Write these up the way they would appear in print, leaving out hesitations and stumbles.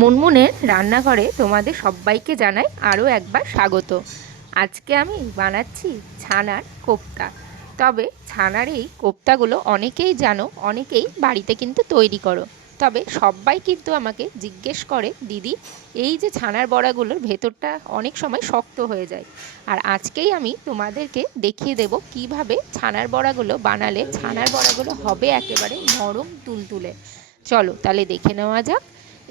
মুনমুনের রান্নাঘরে তোমাদের সবাইকে জানাই আরও একবার স্বাগত। আজকে আমি বানাচ্ছি ছানার কোপ্তা। তবে ছানার এই কোপ্তাগুলো অনেকেই জানো, অনেকেই বাড়িতে কিন্তু তৈরি করো। তবে সবাই কিন্তু আমাকে জিজ্ঞেস করে, দিদি এই যে ছানার বড়াগুলোর ভেতরটা অনেক সময় শক্ত হয়ে যায়। আর আজকেই আমি তোমাদেরকে দেখিয়ে দেব কিভাবে ছানার বড়াগুলো বানালে ছানার বড়াগুলো হবে একেবারে নরম তুলতুলে। চলো তাহলে দেখে নেওয়া যাক।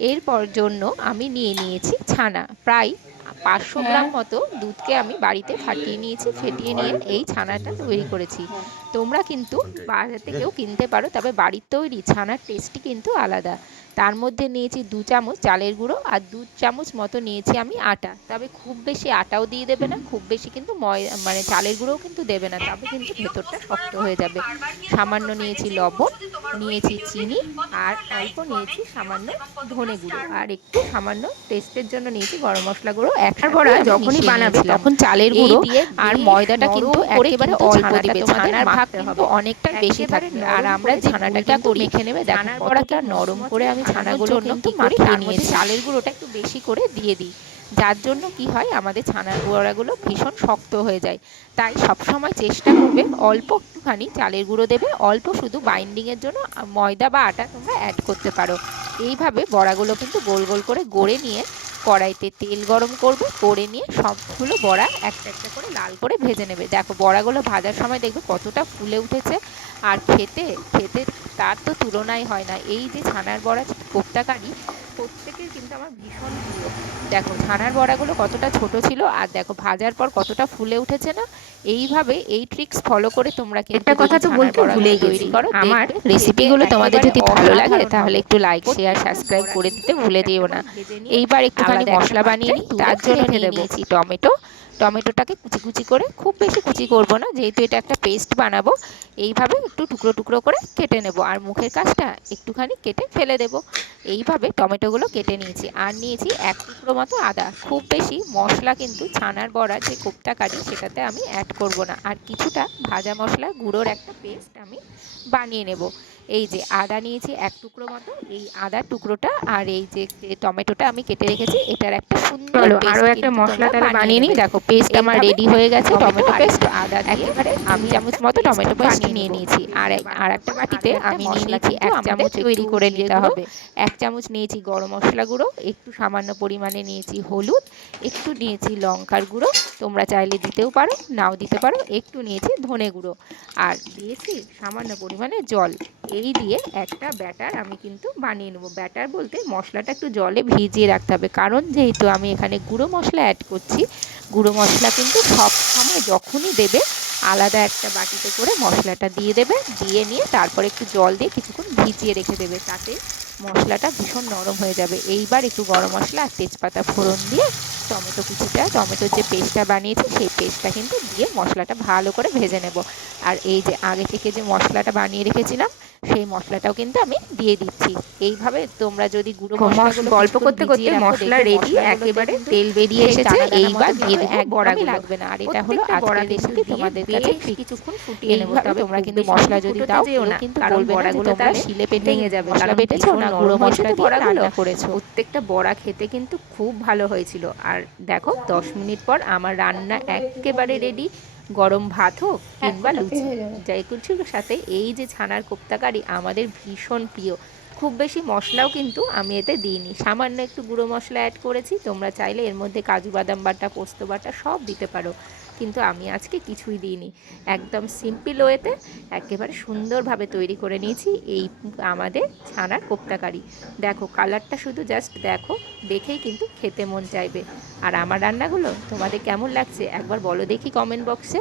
এরপর জন্য আমি নিয়ে নিয়েছি ছানা, প্রায় 500 গ্রাম মতো দুধকে আমি বাড়িতে ফাটিয়ে নিয়েছি। ফেটিয়ে নিয়ে এই ছানাটা তৈরি করেছি। তোমরা কিন্তু বাজার থেকেও কিনতে পারো, তবে বাড়ির তৈরি ছানার টেস্টই কিন্তু আলাদা। তার মধ্যে নিয়েছি 2 চামচ চালের গুঁড়ো আর 2 চামচ মতো নিয়েছি আমি আটা। তবে খুব বেশি আটাও দিয়ে দেবে না, খুব বেশি কিন্তু মানে চালের গুঁড়োও কিন্তু দেবে না, তবে কিন্তু ভেতরটা শক্ত হয়ে যাবে। সামান্য নিয়েছি লবণ, নিয়েছি চিনি, আর অল্প নিয়েছি সামান্য ধনে গুঁড়ো, আর একটু সামান্য টেস্টের জন্য নিয়েছি গরম মশলা গুঁড়ো। একসাথে যখনই বানাবে তখন চালের গুঁড়ো আর ময়দাটা কিন্তু একেবারে অল্প দিবে। ছানার ভাগ কিন্তু অনেকটাই বেশি থাকবে। আর আমরা যে ছানাটা করি মেখে নেবে, ছানার বড়াটা নরম করে আমি ছানাগুলো কিন্তু মাখিয়ে নিয়েছি। চালের গুঁড়োটা একটু বেশি করে দিয়ে দিই, যার জন্য কি হয় আমাদের ছানার বড়াগুলো ভীষণ শক্ত হয়ে যায়। তাই সবসময় চেষ্টা করবে অল্প একটুখানি চালের গুঁড়ো দেবে, অল্প শুধু বাইন্ডিংয়ের জন্য ময়দা বা আটা তোমরা অ্যাড করতে পারো। এইভাবে বড়াগুলো কিন্তু গোল গোল করে গড়ে নিয়ে কড়াইতে তেল গরম করবে, করে নিয়ে সবগুলো বড়া একটা একটা করে লাল করে ভেজে নেবে। দেখো বড়াগুলো ভাজার সময় দেখবে কতটা ফুলে উঠেছে, আর খেতে খেতে তার তো তুলনাই হয় না। এই যে ছানার বড়া কোপ্তা কারি প্রত্যেকের কিন্তু আমার ভীষণ প্রিয়। দেখো ছানার বড়াগুলো কতটা ছোট ছিল, আর দেখো ভাজার পর কতটা ফুলে উঠেছে না। এইভাবে এই ট্রিক্স ফলো করে তোমরা কিন্তু একটা কথা তো বলতে ভুলে গেছি, আমার রেসিপিগুলো তোমাদের যদি ভালো লাগে তাহলে একটু লাইক শেয়ার সাবস্ক্রাইব করে দিতে ভুলে যেও না। এইবার একটুখানি মশলা বানিয়ে নিই। তার জন্য নিয়ে নিয়েছি টমেটো। টমেটোটাকে কুচি কুচি করে, খুব বেশি কুচি করব না যেহেতু এটা একটা পেস্ট বানাবো, এইভাবে একটু টুকরো টুকরো করে কেটে নেব, আর মুখের কাছটা একটুখানি কেটে ফেলে দেব। এইভাবে টমেটোগুলো কেটে নিয়েছি। আর নিয়েছি 1 টুকরো মতো আদা। খুব বেশি মশলা কিন্তু ছানার বড়া যে কোপ্তা কারি সেটাতে আমি অ্যাড করব না। আর কিছুটা ভাজা মশলা গুঁড়োর একটা পেস্ট আমি বানিয়ে নেব। এই যে আদা নিয়েছি 1 টুকরো মতো, এই আদার টুকরোটা আর এই যে টমেটোটা আমি কেটে রেখেছি, এটার একটা সুন্দর পেস্ট কিন্তু মশলা তাহলে বানিয়ে নিই। দেখো পেস্ট আমার রেডি হয়ে গেছে। টমেটো পেস্ট আদা দিয়ে আমি 2 চামচ মতো টমেটো পেস্ট নিয়ে নিয়েছি। আর একটা বাটিতে আমি নিয়ে নিয়েছি 1 চামচ তৈরি করে নিতে হবে। 1 চামচ নিয়েছি গরম মশলা গুঁড়ো, একটু সামান্য পরিমাণে নিয়েছি হলুদ, একটু নিয়েছি লঙ্কার গুঁড়ো, তোমরা চাইলে দিতেও পারো নাও দিতে পারো, একটু নিয়েছি ধনে গুঁড়ো, আর দিয়েছি সামান্য পরিমাণে জল। এই দিয়ে একটা ব্যাটার আমি কিন্তু বানিয়ে নেবো। ব্যাটার বলতে মশলাটা একটু জলে ভিজিয়ে রাখতে হবে, কারণ যেহেতু আমি এখানে গুঁড়ো মশলা অ্যাড করছি, গুঁড়ো মশলা কিন্তু সব সময় যখনই দেবে আলাদা একটা বাটিতে করে মশলাটা দিয়ে দেবে, দিয়ে নিয়ে তারপরে একটু জল দিয়ে কিছুক্ষণ ভিজিয়ে রেখে দেবে, তাতে মশলাটা ভীষণ নরম হয়ে যাবে। এইবার একটু গরম মশলা আর তেজপাতা ফোড়ন দিয়ে টমেটোর যে পেস্টটা বানিয়েছি সেই পেস্টটা কিন্তু দিয়ে মশলাটা ভালো করে ভেজে নেব। আর এই যে আগে থেকে যে মশলাটা বানিয়ে রেখেছিলাম সেই মশলাটাও কিন্তু আমি দিয়ে দিচ্ছি। এইভাবে তোমরা যদি গুঁড়ো মশলাগুলো গল্প করতে করতে মশলা রেডি, একেবারে তেল বেরিয়ে এসেছে। এইবার দিয়ে দেবো বড়াগুলো, লাগবে না। আর এটা হলো আজকের রেসিপি, তোমাদের কাছে কিছুক্ষণ ফুটিয়ে নেব। তবে তোমরা কিন্তু মশলা যদি দাও কিন্তু বলবে না যে তোমরা শিলে বেটে ভেঙে যাবে, মশলা বেটেছো না গুঁড়ো মশলা দিয়ে রান্না করেছো। প্রত্যেকটা বড়া খেতে কিন্তু খুব ভালো হয়েছিল। আর দেখো 10 মিনিট পর আমার রান্না একেবারে রেডি। গরম ভাত হোক কিংবা লুচি, যাই কিছুর সাথে এই যে ছানার কোপ্তা কারি আমাদের ভীষণ প্রিয়। খুব বেশি মশলাও কিন্তু আমি এতে দিইনি, সামান্য একটু গুঁড়ো মশলা অ্যাড করেছি। তোমরা চাইলে এর মধ্যে কাজু বাদাম বাটা, পোস্ত বাটা সব দিতে পারো, কিন্তু আমি আজকে কিছুই দিইনি। একদম সিম্পল ওয়েতে একেবারে সুন্দরভাবে তৈরি করে নিয়েছি এই আমাদের ছানার কোপ্তা কারি। দেখো কালারটা শুধু জাস্ট দেখো, দেখেই কিন্তু খেতে মন চাইবে। আর আমার রান্নাগুলো তোমাদের কেমন লাগছে একবার বলো দেখি কমেন্ট বক্সে।